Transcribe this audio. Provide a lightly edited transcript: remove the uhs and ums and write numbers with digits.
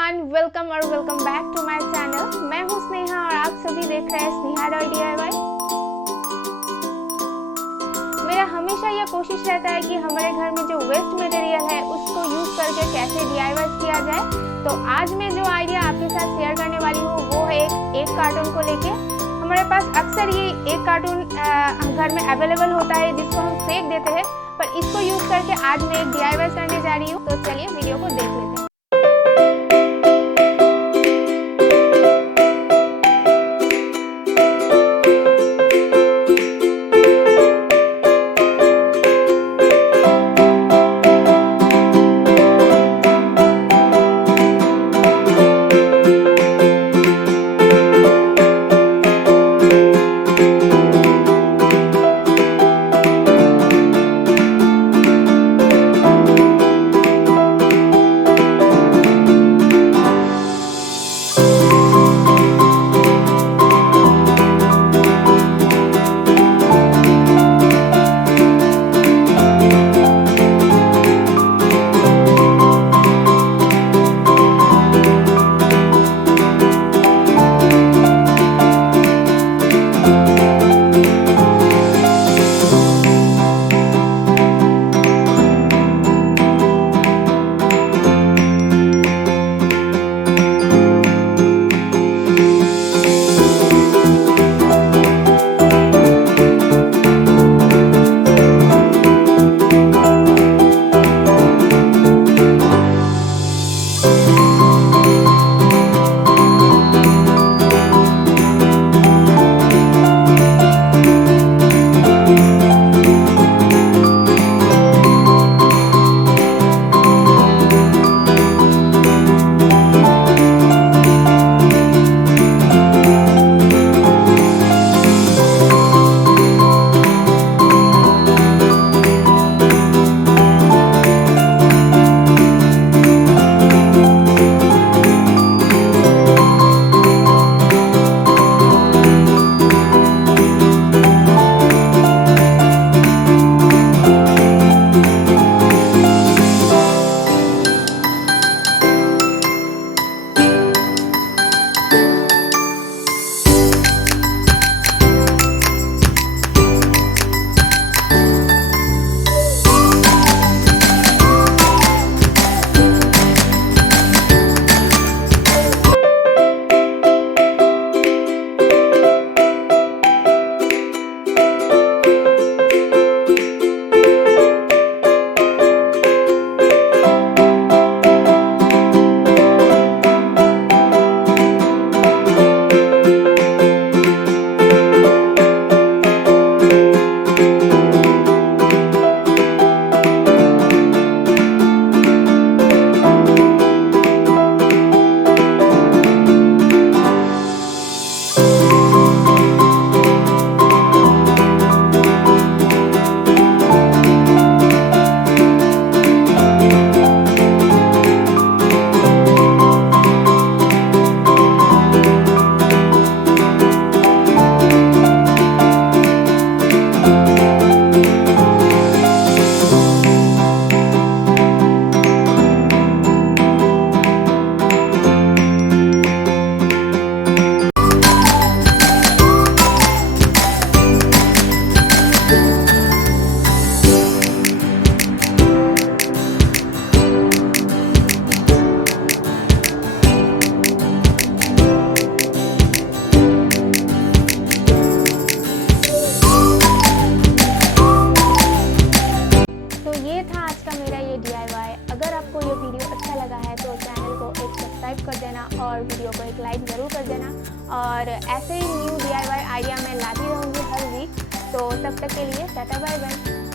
Everyone, welcome back to my channel. मैं हूं स्नेहा और आप सभी देख रहे हैं स्नेहा DIY। मेरा हमेशा यह कोशिश रहता है कि हमारे घर में जो वेस्ट मटेरियल है उसको यूज करके कैसे DIY किया जाए। तो आज मैं जो आइडिया आपके साथ शेयर करने वाली हूँ वो है एक कार्टून को लेके। हमारे पास अक्सर ये एक कार्टून घर में अवेलेबल होता है जिसको हम फेंक देते हैं, पर इसको यूज करके आज मैं एक DIY करने जा रही हूँ। तो चलिए वीडियो को देख लेते हैं। अगर आपको ये वीडियो अच्छा लगा है तो चैनल को एक सब्सक्राइब कर देना और वीडियो को एक लाइक ज़रूर कर देना। और ऐसे ही न्यू DIY आइडिया मैं लाती रहूँगी हर वीक। तो तब तक के लिए टाटा बाय बाय।